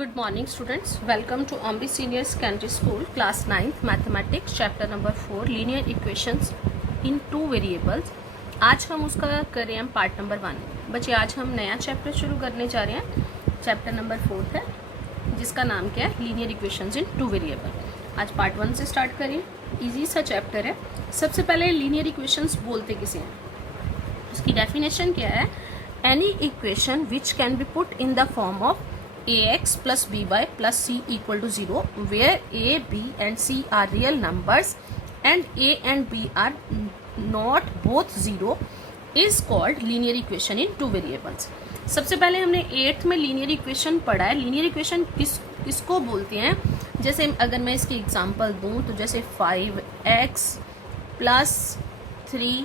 Good morning students, welcome to Ambi Senior Secondary School class 9th Mathematics chapter number 4 linear equations in two variables। आज हम उसका कर रहे हैं part number 1। बच्चे आज हम नया चैप्टर शुरू करने जा रहे हैं, चैप्टर नंबर 4 है जिसका नाम क्या है लीनियर इक्वेशंस इन टू वेरिएबल। आज पार्ट 1 से स्टार्ट करें, इजी सा चैप्टर है। सबसे पहले लीनियर इक्वेशंस बोलते किसे हैं, उसकी डेफिनेशन क्या है। Any equation which can be put in the form of ax plus by plus c equal to 0 where a, b and c are real numbers and a and b are not both 0 is called linear equation in two variables। सबसे पहले हमने 8th में linear equation पढ़ा है। Linear equation किसको बोलते हैं, जैसे अगर मैं इसकी एग्जांपल दूं तो जैसे 5x plus 3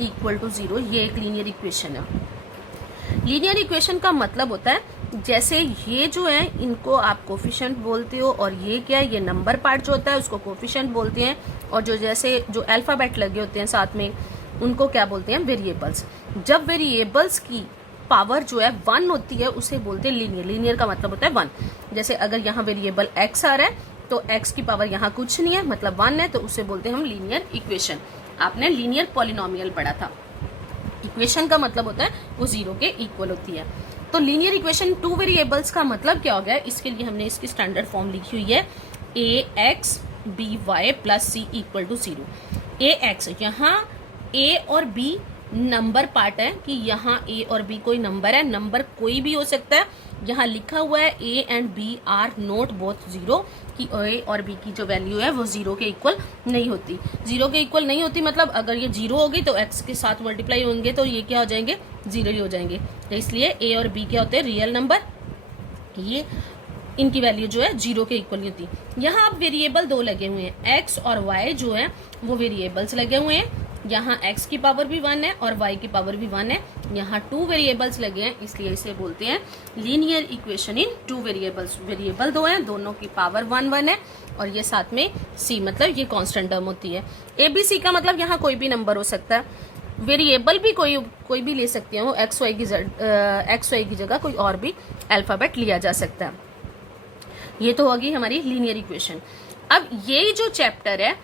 equal to 0, ये एक लीनियर इक्वेशन है। लीनियर इक्वेशन का मतलब होता है जैसे ये जो है इनको आप कोफिशिएंट बोलते हो और ये क्या है, ये नंबर पार्ट जो होता है उसको कोफिशिएंट बोलते हैं, और जो जैसे जो अल्फाबेट लगे होते हैं साथ में उनको क्या बोलते हैं, वेरिएबल्स। जब वेरिएबल्स की पावर जो है 1 होती है उसे बोलते हैं लीनियर। लीनियर का मतलब होता है 1। जैसे अगर यहाँ वेरिएबल x आ रहा है तो x की पावर यहाँ कुछ नहीं है मतलब 1 है, तो उसे बोलते हैं हम लीनियर इक्वेशन। आपने लीनियर पॉलिनोमियल पढ़ा था। इक्वेशन का मतलब होता है वो 0 के इक्वल होती है। तो लीनियर इक्वेशन टू वेरिएबल्स का मतलब क्या हो गया, इसके लिए हमने इसकी स्टैंडर्ड फॉर्म लिखी हुई है ax by plus c equal to 0। ax यहाँ a और b नंबर पार्ट है कि यहाँ a और b कोई नंबर है, नंबर कोई भी हो सकता है। यहाँ लिखा हुआ है a and b are not both 0 कि a और b की जो वैल्यू है वो 0 के इक्वल नहीं होती। 0 के इक्वल नहीं होती मतलब अगर ये 0 होगी तो x के साथ मल्टीप्लाई होंगे तो ये क्या हो जाएंगे, 0 ही हो जाएंगे। तो इसलिए a और b क्या होते हैं, रियल नंबर। ये इनकी वैल्यू जो है 0 के इक्वल नहीं होती। यहाँ अब वेरिएबल 2 लगे हुए हैं, x और y जो है वो वेरिएबल्स लगे हुए हैं। यहाँ x की पावर भी 1 है और y की पावर भी 1 है। यहाँ 2 वेरिएबल्स लगे हैं, इसलिए इसे बोलते हैं linear equation in two variables. Variable 2 हैं, दोनों की पावर 1 है और ये साथ में c मतलब ये कांस्टेंट टर्म होती है। a b c का मतलब यहाँ कोई भी नंबर हो सकता है। वेरिएबल भी कोई भी ले सकते हो, एक्स वाई की जगह कोई और भी अल्फाबेट लिया जा सकता है। ये तो होगी हमारी लीनियर इक्वेशन। अब ये जो चैप्टर है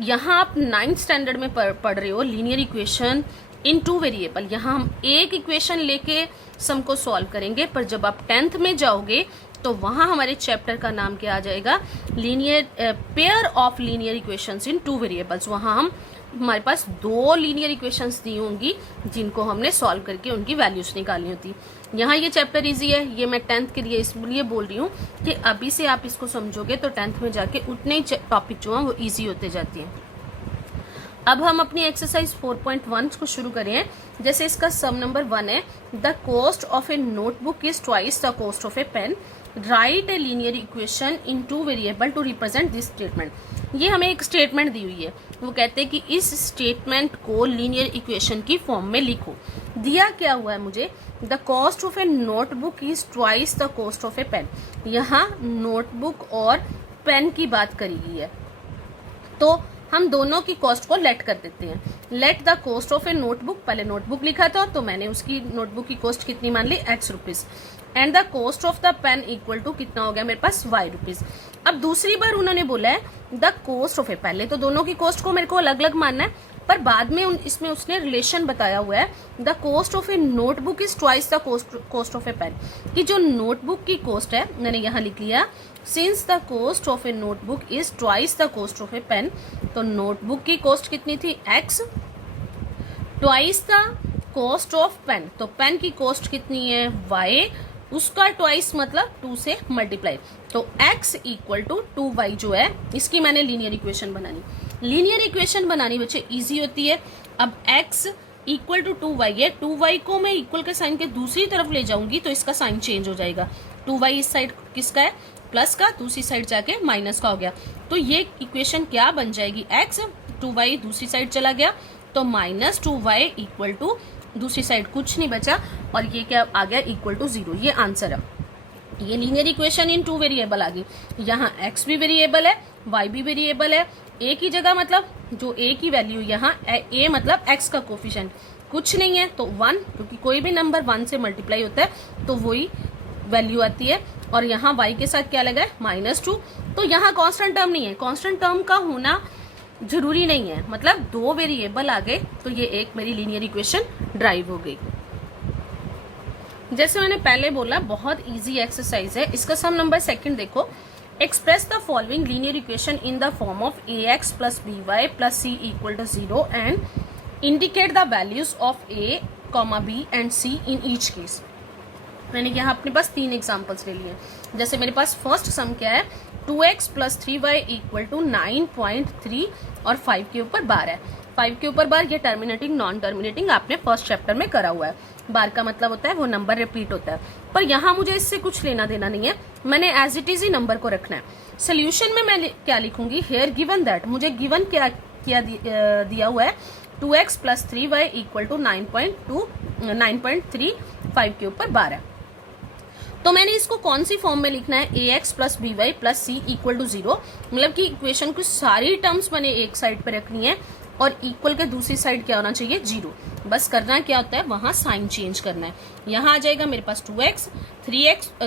यहाँ आप 9th स्टैंडर्ड में पढ़ रहे हो, linear equation in two variable. यहाँ हम एक इक्वेशन लेके सम को सॉल्व करेंगे, पर जब आप 10th में जाओगे तो वहाँ हमारे चैप्टर का नाम क्या आ जाएगा, linear pair of linear equations in two variables. वहाँ हमारे पास 2 लीनियर इक्वेशंस दी होंगी जिनको हमने सॉल्व करके उनकी वैल्यूज निकालनी होती। यहाँ ये चैप्टर इजी है, ये मैं 10th के लिए इसलिए बोल रही हूँ कि अभी से आप इसको समझोगे तो 10th में जाके उतने ही टॉपिक जो हैं वो इजी होते जाते हैं। अब हम अपनी एक्सरसाइज 4.1 को शुरू करें। जैसे इसका सम नंबर 1 है, the cost of a notebook is twice the cost of a pen, write a linear equation in two variable to represent this statement. ये हमें एक स्टेटमेंट दी हुई है, वो कहते हैं कि इस स्टेटमेंट को लीनियर इक्वेशन की फॉर्म में लिखो। दिया क्या हुआ है मुझे, the cost of a notebook is twice the cost of a pen. यहाँ नोटबुक और पेन की बात करी गई है, तो हम दोनों की कॉस्ट को लेट कर देते हैं। Let the cost of a notebook, पहले नोटबुक लिखा था तो मैंने उसकी नोटबुक की कॉस्ट कितनी मान ली, x rupees, and the cost of the pen equal to कितना हो गया मेरे पास, y रुपीज। अब दूसरी बार उन्होंने बोला है द कॉस्ट ऑफ ए, पहले तो दोनों की कॉस्ट को मेरे को अलग अलग मानना है, पर बाद में इसमें उसने रिलेशन बताया हुआ है, the cost of a notebook is twice the cost of a pen, कि जो नोटबुक की कॉस्ट है, मैंने यहाँ लिख लिया since the cost of a notebook is twice the cost of a pen, तो नोटबुक की कॉस्ट कितनी थी, x, twice the cost of pen, तो पेन की कॉस्ट कितनी है, y, उसका ट्वाइस मतलब 2 से मल्टीप्लाई, तो x इक्वल टू 2y जो है, इसकी मैंने लीनियर इक्वेशन बनानी। लीनियर इक्वेशन बनानी बच्चे इजी होती है। अब x इक्वल टू 2y है, 2y को मैं इक्वल के साइन के दूसरी तरफ ले जाऊंगी तो इसका साइन चेंज हो जाएगा। 2y इस साइड किसका है, प्लस का, दूसरी साइड जाके माइनस का हो गया, तो ये इक्वेशन क्या बन जाएगी, x, 2y दूसरी साइड चला गया तो माइनस 2y इक्वल टू दूसरी साइड कुछ नहीं बचा और ये क्या आ गया, इक्वल टू 0। ये आंसर है। ये linear equation in two variable आ गई। यहाँ x भी वेरिएबल है, y भी वेरिएबल है। a की जगह मतलब जो a की वैल्यू यहाँ a मतलब x का कोफिशिएंट कुछ नहीं है तो 1, क्योंकि कोई भी नंबर 1 से मल्टीप्लाई होता है तो वही वैल्यू आती है और यहाँ y के साथ क्या लगा है -2। तो यहाँ कांस्टेंट टर्म नहीं है, कांस्टेंट टर्म का होना जरूरी नहीं है, मतलब दो वेरिएबल आ गए तो ये एक मेरी लीनियर इक्वेशन ड्राइव हो गई। जैसे मैंने पहले बोला बहुत इजी एक्सरसाइज है। इसका सम नंबर सेकंड देखो, express the following linear equation in the form of ax plus by plus c equal to 0 and indicate the values of a, b and c in each case. मैंने यहाँ अपने पास 3 examples ले लिए। जैसे मेरे पास first सम क्या है, 2x plus 3y equal to 9.3 और 5 के ऊपर बार है। 5 के ऊपर बार, ये टर्मिनेटिंग नॉन टर्मिनेटिंग आपने फर्स्ट चैप्टर में करा हुआ है। बार का मतलब होता है वो नंबर रिपीट होता है, पर यहाँ मुझे इससे कुछ लेना देना नहीं है, मैंने एज इट इज ही नंबर को रखना है। सोल्यूशन में मैं क्या लिखूंगी, हेयर गिवन दैट, मुझे गिवन क्या दिया हुआ है 2x plus 3y equal to 9.3 5 के ऊपर बार है। तो मैंने इसको कौन सी फॉर्म में लिखना है, ax plus by plus c equal to 0, मतलब कि इक्वेशन की सारी टर्म्स मैंने एक साइड पे रखनी है और इक्वल के दूसरी साइड क्या होना चाहिए 0। बस करना क्या होता है, वहां साइन चेंज करना है। यहाँ आ जाएगा मेरे पास 2x,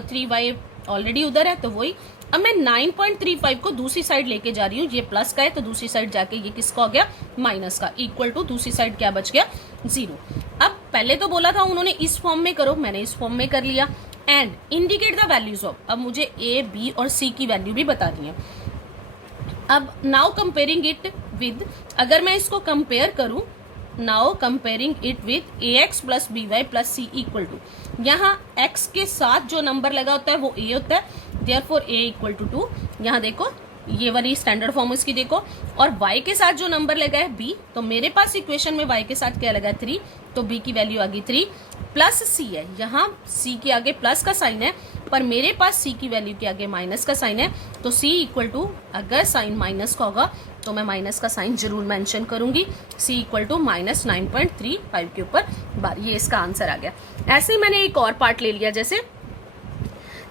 3y ऑलरेडी उधर है तो वही। अब मैं 9.35 को दूसरी साइड लेके जा रही हूँ, ये प्लस का है तो दूसरी साइड जाके ये किसका हो गया, माइनस का, इक्वल टू दूसरी साइड क्या बच गया 0। अब पहले तो बोला था उन्होंने इस फॉर्म में करो, मैंने इस फॉर्म में कर लिया। And indicate the values of, अब मुझे a, b और c की वैल्यू भी बता दी है। अब नाउ कंपेयरिंग इट विद, अगर मैं इसको कंपेयर करूं, now comparing it with ax plus by plus c equal to, यहाँ x के साथ जो नंबर लगा होता है वो a होता है, देयरफॉर a इक्वल टू 2। यहाँ देखो ये वाली स्टैंडर्ड फॉर्म इसकी देखो, और y के साथ जो नंबर लगा है b, तो मेरे पास इक्वेशन में y के साथ क्या लगा है 3, तो b की वैल्यू आ गई 3 प्लस c है, यहाँ c के आगे प्लस का साइन है पर मेरे पास c की वैल्यू के आगे माइनस का साइन है, तो c इक्वल टू, अगर साइन माइनस का होगा तो मैं माइनस का साइन जरूर मेंशन करूंगी, c इक्वल टू -9.35 के ऊपर बार, ये इसका आंसर आ गया। ऐसे ही मैंने एक और पार्ट ले लिया, जैसे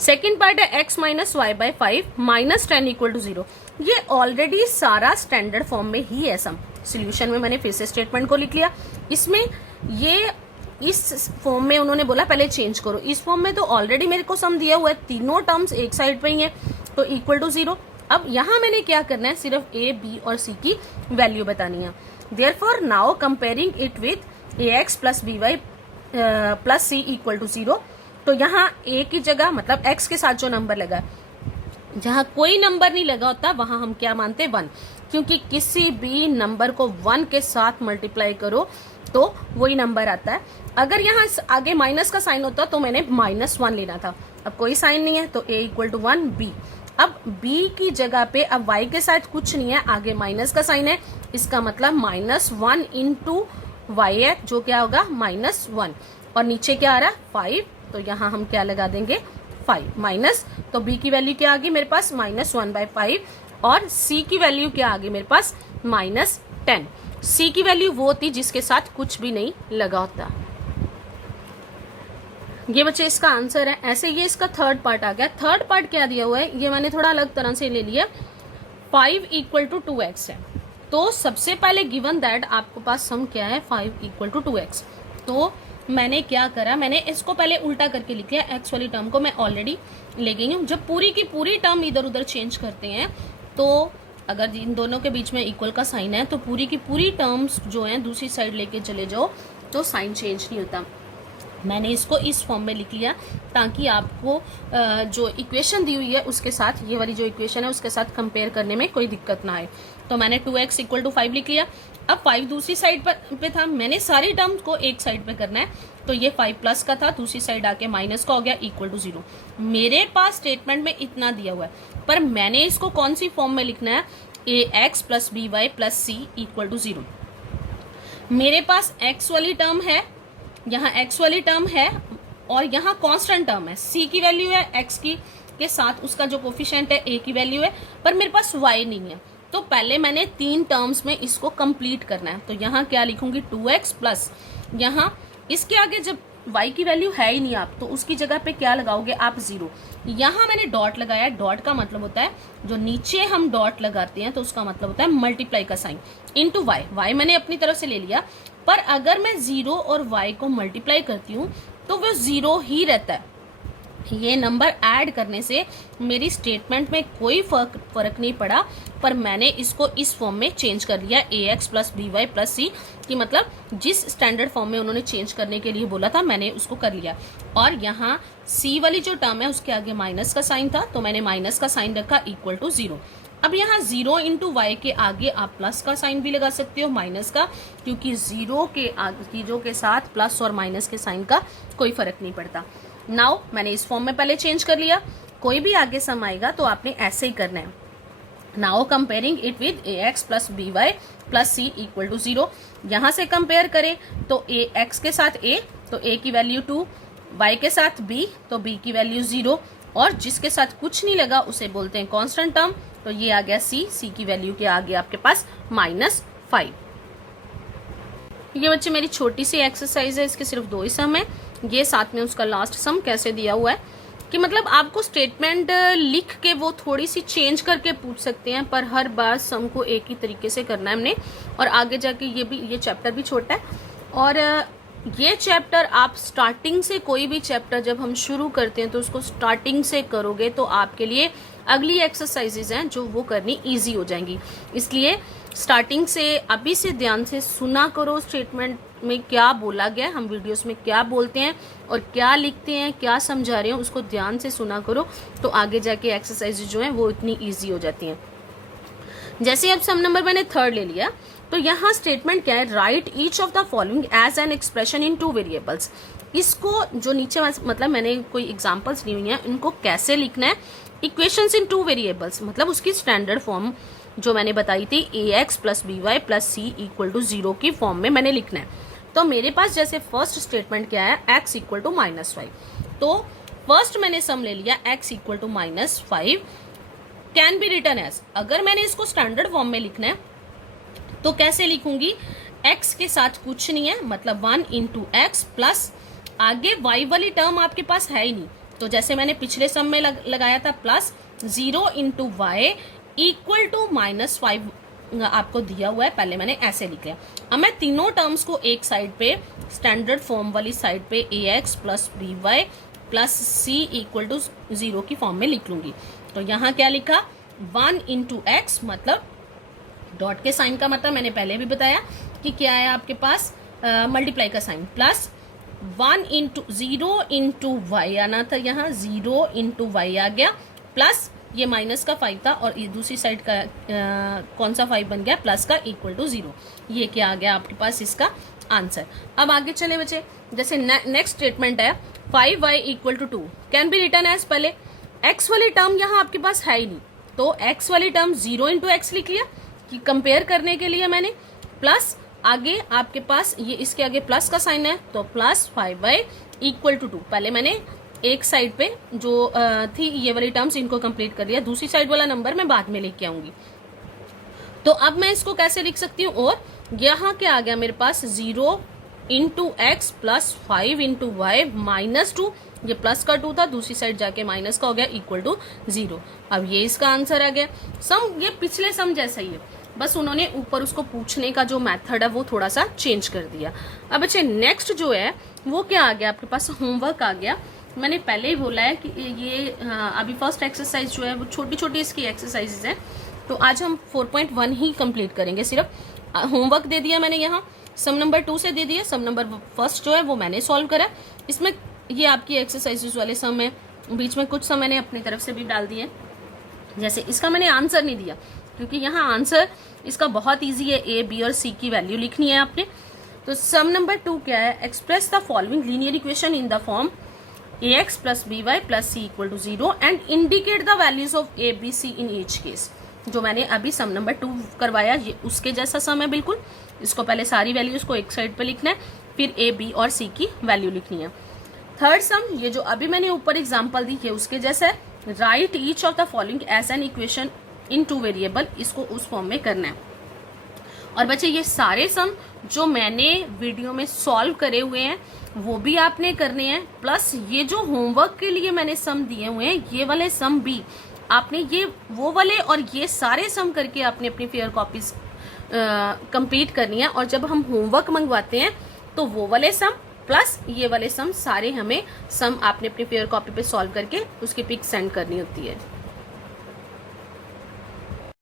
सेकेंड पार्ट है x minus y by 5 minus 10 equal to 0। ये ऑलरेडी सारा स्टैंडर्ड फॉर्म में ही है सम। सोल्यूशन में मैंने फिर से स्टेटमेंट को लिख लिया, इसमें ये इस फॉर्म में उन्होंने बोला पहले चेंज करो, इस फॉर्म में तो ऑलरेडी मेरे को सम दिया हुआ है, तीनों टर्म्स एक साइड पे ही है तो इक्वल टू 0। अब यहाँ मैंने क्या करना है, सिर्फ a, b और c की वैल्यू बतानी है। Therefore now comparing it with ax plus by plus c equal to 0, तो यहाँ a की जगह, मतलब x के साथ जो नंबर लगा है, जहाँ कोई नंबर नहीं लगा होता वहां हम क्या मानते हैं 1, क्योंकि किसी भी नंबर को 1 के साथ मल्टीप्लाई करो तो वही नंबर आता है। अगर यहाँ आगे माइनस का साइन होता तो मैंने -1 लेना था, अब कोई साइन नहीं है तो a इक्वल टू 1 b। अब b की जगह पे अब y के साथ कुछ नहीं है, आगे माइनस का साइन है, इसका मतलब -1 इंटू y है जो क्या होगा -1, और नीचे क्या आ रहा है 5, तो यहाँ हम क्या लगा देंगे 5 माइनस, तो b की वैल्यू क्या आ गई मेरे पास -1/5 और c की वैल्यू क्या आ गई मेरे पास -10। c की वैल्यू वो होती जिसके साथ कुछ भी नहीं लगा होता। ये बच्चे इसका आंसर है। ऐसे ये इसका थर्ड पार्ट आ गया। थर्ड पार्ट क्या दिया हुआ है, ये मैंने थोड़ा अलग तरह से ले लिया। 5 इक्वल टू 2x है, तो सबसे पहले गिवन दैट आपके पास सम क्या है 5 इक्वल टू 2x। तो मैंने क्या करा, मैंने इसको पहले उल्टा करके लिख लिया, x वाली टर्म को मैं ऑलरेडी ले गई हूँ। जब पूरी की पूरी टर्म इधर उधर चेंज करते हैं तो अगर इन दोनों के बीच में इक्वल का साइन है तो पूरी की पूरी टर्म्स जो हैं दूसरी साइड लेके चले जाओ तो साइन चेंज नहीं होता। मैंने इसको इस फॉर्म में लिख लिया ताकि आपको जो इक्वेशन दी हुई है उसके साथ, ये वाली जो इक्वेशन है उसके साथ कंपेयर करने में कोई दिक्कत ना आए। तो मैंने 2x इक्वल टू 5 लिख लिया। अब 5 दूसरी साइड पे था, मैंने सारी टर्म्स को एक साइड पे करना है, तो ये 5 प्लस का था, दूसरी साइड आके माइनस का हो गया इक्वल टू 0। मेरे पास स्टेटमेंट में इतना दिया हुआ है, पर मैंने इसको कौन सी फॉर्म में लिखना है, ax plus by plus c equal to 0। मेरे पास x वाली टर्म है, यहाँ x वाली टर्म है और यहाँ कांस्टेंट टर्म है, c की वैल्यू है, x की के साथ उसका जो कोफिशिएंट है a की वैल्यू है, पर मेरे पास y नहीं है। तो पहले मैंने 3 टर्म्स में इसको कंप्लीट करना है। तो यहाँ क्या लिखूंगी 2x प्लस, यहाँ इसके आगे जब y की वैल्यू है ही नहीं आप, तो उसकी जगह पे क्या लगाओगे आप 0। यहाँ मैंने डॉट लगाया, डॉट का मतलब होता है जो नीचे हम डॉट लगाते हैं तो उसका मतलब होता है मल्टीप्लाई का साइन इनटू y। y मैंने अपनी तरफ से ले लिया, पर अगर मैं 0 और y को मल्टीप्लाई करती हूँ तो वो 0 ही रहता है। ये नंबर ऐड करने से मेरी स्टेटमेंट में कोई फर्क नहीं पड़ा, पर मैंने इसको इस फॉर्म में चेंज कर लिया a x plus b y plus c, कि मतलब जिस स्टैंडर्ड फॉर्म में उन्होंने चेंज करने के लिए बोला था मैंने उसको कर लिया। और यहाँ सी वाली जो टर्म है उसके आगे माइनस का साइन था, तो मैंने माइनस का साइन रखा इक्वल टू 0। अब यहाँ 0 इंटू वाई के आगे आप प्लस का साइन भी लगा सकते हो, माइनस का, क्योंकि 0 के आगे चीज़ों के साथ प्लस और माइनस के साइन का कोई फर्क नहीं पड़ता। नाउ मैंने इस फॉर्म में पहले चेंज कर लिया, कोई भी आगे सम आएगा तो आपने ऐसे ही करना है। Now comparing it with a x plus b y plus c equal to 0। यहाँ से कंपेयर करें तो ए एक्स के साथ ए, तो ए की वैल्यू 2, वाई के साथ बी, तो बी की वैल्यू 0, और जिसके साथ कुछ नहीं लगा उसे बोलते हैं कांस्टेंट टर्म, तो ये आ गया सी, सी की वैल्यू के आगे आपके पास -5। ये बच्चे मेरी छोटी सी एक्सरसाइज है, इसके सिर्फ 2 ही सम है। ये साथ में उसका लास्ट सम कैसे दिया हुआ है कि मतलब आपको स्टेटमेंट लिख के वो थोड़ी सी चेंज करके पूछ सकते हैं, पर हर बार सम को एक ही तरीके से करना है हमने। और आगे जाके ये चैप्टर भी छोटा है, और ये चैप्टर आप स्टार्टिंग से, कोई भी चैप्टर जब हम शुरू करते हैं तो उसको स्टार्टिंग से करोगे तो आपके लिए अगली एक्सरसाइजेज हैं जो वो करनी इजी हो जाएंगी। इसलिए स्टार्टिंग से अभी से ध्यान से सुना करो, स्टेटमेंट में क्या बोला गया, हम वीडियोस में क्या बोलते हैं और क्या लिखते हैं, क्या समझा रहे हो, उसको ध्यान से सुना करो, तो आगे जाके एक्सरसाइजेज जो हैं वो इतनी ईजी हो जाती हैं। जैसे अब सम नंबर मैंने 3rd ले लिया, तो यहाँ स्टेटमेंट क्या है, write each of the following as an expression in 2 variables. इसको जो नीचे मतलब मैंने कोई एग्जांपल्स ली हुई हैं, इनको कैसे लिखना है, इक्वेशंस इन 2 वेरिएबल्स, मतलब उसकी स्टैंडर्ड फॉर्म जो मैंने बताई थी a x plus b y plus c equal to 0 की फॉर्म में मैंने लिखना है। तो मेरे पास जैसे फर्स्ट स्टेटमेंट क्या है, x इक्वल टू -5, तो फर्स्ट मैंने सम ले लिया x equal to -5 can be written as. अगर मैंने इसको स्टैंडर्ड फॉर्म में लिखना है तो कैसे लिखूंगी, x के साथ कुछ नहीं है, मतलब 1 इंटू एक्स प्लस आगे y वाली टर्म आपके पास है ही नहीं, तो जैसे मैंने पिछले सम में लगाया था plus 0 into y equal to -5 आपको दिया हुआ है, पहले मैंने ऐसे लिख लिया। अब मैं तीनों टर्म्स को एक साइड पे, स्टैंडर्ड फॉर्म वाली साइड पे a x plus b y plus c equal to 0 की फॉर्म में लिख लूंगी। तो यहाँ क्या लिखा, 1 इंटू एक्स, मतलब डॉट के साइन का मतलब मैंने पहले भी बताया कि क्या है आपके पास, मल्टीप्लाई का sign, plus 1 into 0 into y आना था, यहाँ 0 इंटू वाई आ गया, प्लस ये माइनस का 5 था और ये दूसरी साइड का कौन सा 5 बन गया, प्लस का इक्वल टू 0। ये क्या आ गया आपके पास इसका आंसर। अब आगे चले बच्चे, जैसे नेक्स्ट स्टेटमेंट है 5y equal to 2 can be written as. पहले x वाली टर्म यहाँ आपके पास है ही नहीं, तो x वाली टर्म 0 इंटू एक्स लिख लिया कि कंपेयर करने के लिए मैंने, प्लस आगे आपके पास ये इसके आगे प्लस का साइन है, तो प्लस 5y इक्वल टू 2। पहले मैंने एक साइड पे जो थी ये वाली टर्म्स, इनको कंप्लीट कर लिया, दूसरी साइड वाला नंबर मैं बाद में लेके आऊंगी। तो अब मैं इसको कैसे लिख सकती हूँ, और यहाँ क्या आ गया मेरे पास, 0 into x plus 5 into y -2, ये प्लस का 2 था, दूसरी साइड जाके माइनस का हो गया इक्वल टू 0। अब ये इसका आंसर आ गया। सम ये पिछले सम जैसा ही है, बस उन्होंने ऊपर उसको पूछने का जो मेथड है वो थोड़ा सा चेंज कर दिया। अब अच्छा नेक्स्ट जो है वो क्या आ गया आपके पास, होमवर्क आ गया। मैंने पहले ही बोला है कि ये अभी फर्स्ट एक्सरसाइज जो है वो छोटी छोटी इसकी एक्सरसाइजेज हैं, तो आज हम 4.1 ही कंप्लीट करेंगे। सिर्फ होमवर्क दे दिया मैंने, यहाँ सम नंबर 2 से दे दिया, सम नंबर फर्स्ट जो है वो मैंने सॉल्व करा। इसमें ये आपकी एक्सरसाइजेज वाले सम है, बीच में कुछ सम मैंने अपनी तरफ से भी डाल दिए। जैसे इसका मैंने आंसर नहीं दिया क्योंकि यहाँ आंसर इसका बहुत ईजी है, ए बी और सी की वैल्यू लिखनी है आपने। तो सम नंबर 2 क्या है, express the following linear equation in the form ax plus by plus c equal to 0 and indicate the values of a b c in each case। जो मैंने अभी सम नंबर 2 करवाया ये उसके जैसा सम है बिल्कुल। इसको पहले सारी वैल्यूज को एक साइड पे लिखना है, फिर a b और c की वैल्यू लिखनी है। थर्ड सम, ये जो अभी मैंने ऊपर एग्जांपल दी है उसके जैसा है, write each of the following as an equation in 2 variable, इसको उस फॉर्म में करना है। और बच्चे ये सारे सम जो मैंने वीडियो में सॉल्व करे हुए हैं वो भी आपने करने हैं, प्लस ये जो होमवर्क के लिए मैंने सम दिए हुए हैं ये वाले सम भी आपने, ये वो वाले और ये सारे सम करके आपने अपनी फेयर कॉपीज कंप्लीट करनी है। और जब हम होमवर्क मंगवाते हैं तो वो वाले सम प्लस ये वाले सम सारे हमें सम आपने अपनी पेयर कॉपी पे सॉल्व करके उसकी पिक सेंड करनी होती है।